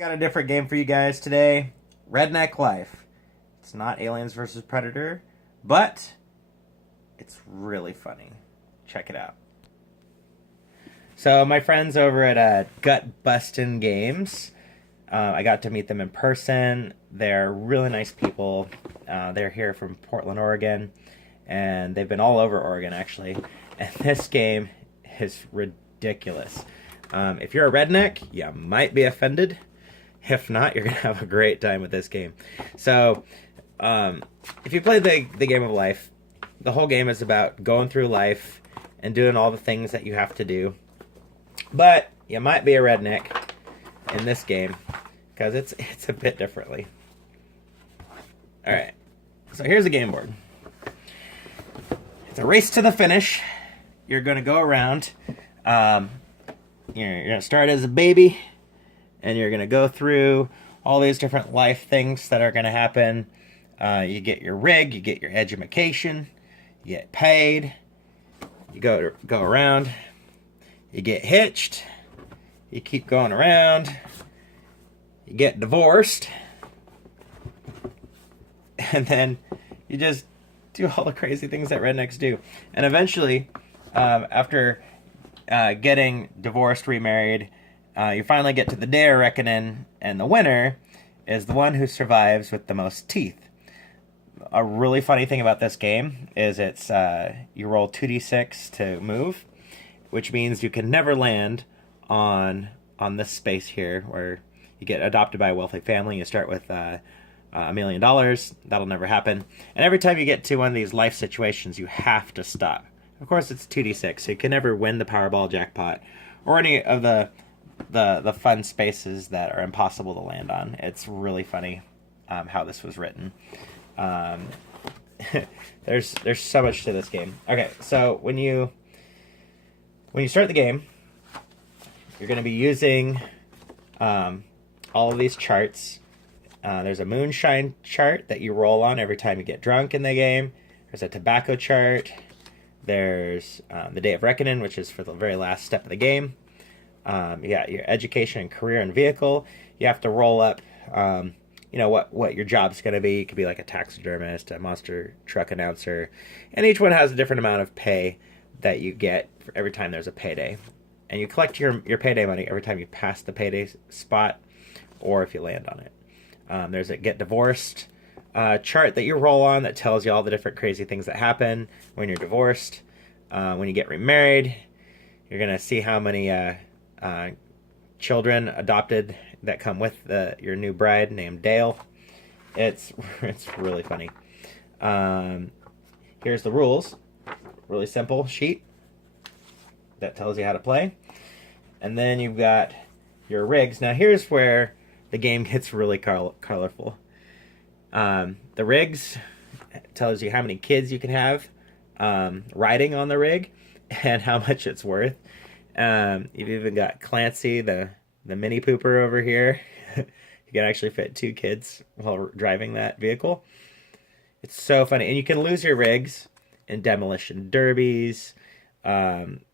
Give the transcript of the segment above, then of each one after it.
I got a different game for you guys today. Redneck Life. It's not Aliens versus Predator, but it's really funny. Check it out. So my friends over at Bustin Games, I got to meet them in person. They're really nice people. They're here from Portland, Oregon, and they've been all over Oregon actually. And this game is ridiculous. If you're a redneck, you might be offended. If not, you're going to have a great time with this game. So, if you play the game of life, the whole game is about going through life and doing all the things that you have to do. But you might be a redneck in this game because it's a bit differently. All right, so here's the game board. It's a race to the finish. You're going to go around. You're going to start as a baby. And you're going to go through all these different life things that are going to happen. You get your rig, you get your education, you get paid, you go around, you get hitched, you keep going around, you get divorced, and then you just do all the crazy things that rednecks do. And eventually, after getting divorced, remarried, you finally get to the day of reckoning, and the winner is the one who survives with the most teeth. A really funny thing about this game is it's you roll 2d6 to move, which means you can never land on this space here where you get adopted by a wealthy family. You start with $1 million. That'll never happen. And every time you get to one of these life situations, you have to stop. Of course, it's 2d6, so you can never win the Powerball jackpot or any of the fun spaces that are impossible to land on. It's really funny how this was written. There's so much to this game. Okay, so when you start the game, you're going to be using all of these charts. There's a moonshine chart that you roll on every time you get drunk in the game. There's a tobacco chart. There's the Day of Reckoning, which is for the very last step of the game. You got your education and career and vehicle. You have to roll up, what your job's going to be. It could be like a taxidermist, a monster truck announcer. And each one has a different amount of pay that you get for every time there's a payday. And you collect your payday money every time you pass the payday spot or if you land on it. There's a Get Divorced chart that you roll on that tells you all the different crazy things that happen when you're divorced. When you get remarried, you're going to see how many children adopted that come with your new bride named Dale. It's really funny. Here's the rules. Really simple sheet that tells you how to play. And then you've got your rigs. Now here's where the game gets really colorful. The rigs tells you how many kids you can have riding on the rig and how much it's worth. You've even got Clancy, the mini pooper over here. You can actually fit 2 kids while driving that vehicle. It's so funny. And you can lose your rigs in demolition derbies, DUIs,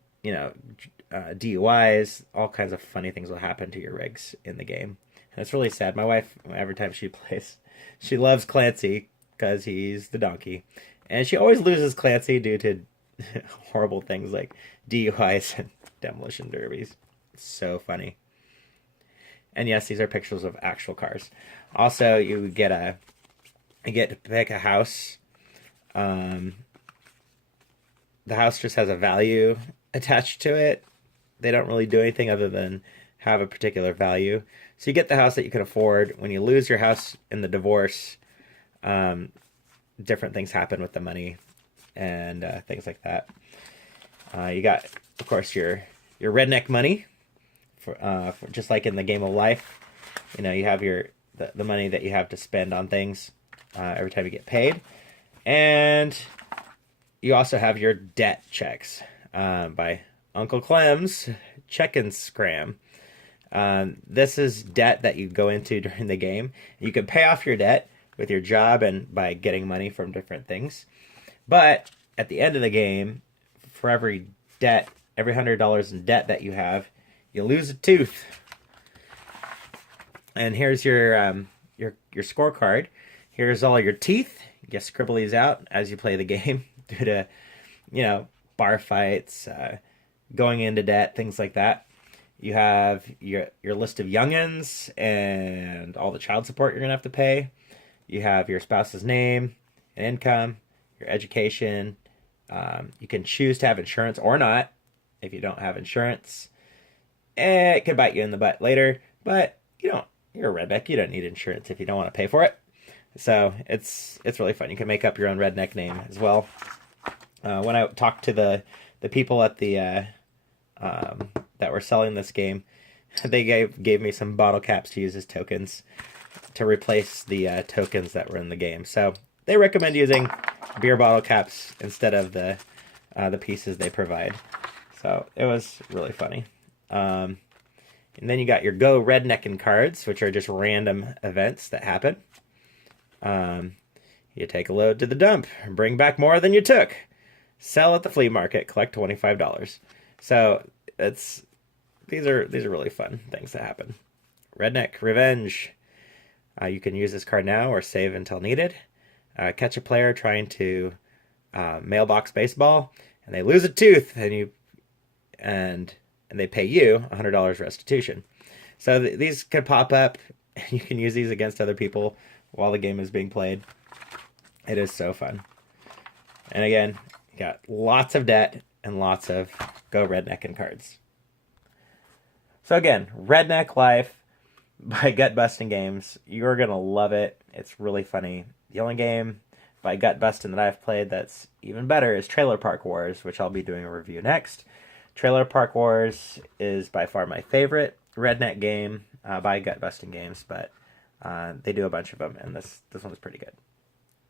all kinds of funny things will happen to your rigs in the game. And it's really sad. My wife, every time she plays, she loves Clancy because he's the donkey. And she always loses Clancy due to horrible things like DUIs and demolition derbies. It's so funny. And yes, these are pictures of actual cars. Also, you get to pick a house. The house just has a value attached to it. They don't really do anything other than have a particular value. So you get the house that you can afford. When you lose your house in the divorce, different things happen with the money and things like that. You got, of course, your redneck money, for just like in the game of life. You have the money that you have to spend on things every time you get paid, and you also have your debt checks by Uncle Clem's Check and Scram. This is debt that you go into during the game. You can pay off your debt with your job and by getting money from different things. But at the end of the game, for every $100 in debt that you have, you lose a tooth. And here's your scorecard. Here's all your teeth. You scribble these out as you play the game due to, you know, bar fights, going into debt, things like that. You have your list of youngins and all the child support you're gonna have to pay. You have your spouse's name and income, your education. You can choose to have insurance or not. If you don't have insurance, it could bite you in the butt later. But you don't. You're a redneck. You don't need insurance if you don't want to pay for it. So it's really fun. You can make up your own redneck name as well. When I talked to the people at the that were selling this game, they gave me some bottle caps to use as tokens to replace the tokens that were in the game. So they recommend using beer bottle caps instead of the pieces they provide. So it was really funny. And then you got your Go Redneckin' cards, which are just random events that happen. You take a load to the dump, bring back more than you took. Sell at the flea market, collect $25. So these are really fun things that happen. Redneck Revenge. You can use this card now or save until needed. Catch a player trying to mailbox baseball, and they lose a tooth, and they pay you $100 restitution. So these can pop up. You can use these against other people while the game is being played. It is so fun. And again, you got lots of debt and lots of Go Redneckin' cards. So again, Redneck Life by Bustin Games. You're going to love it. It's really funny. The only game by Bustin that I've played that's even better is Trailer Park Wars, which I'll be doing a review next. Trailer Park Wars is by far my favorite redneck game by Bustin Games, but they do a bunch of them, and this one's pretty good.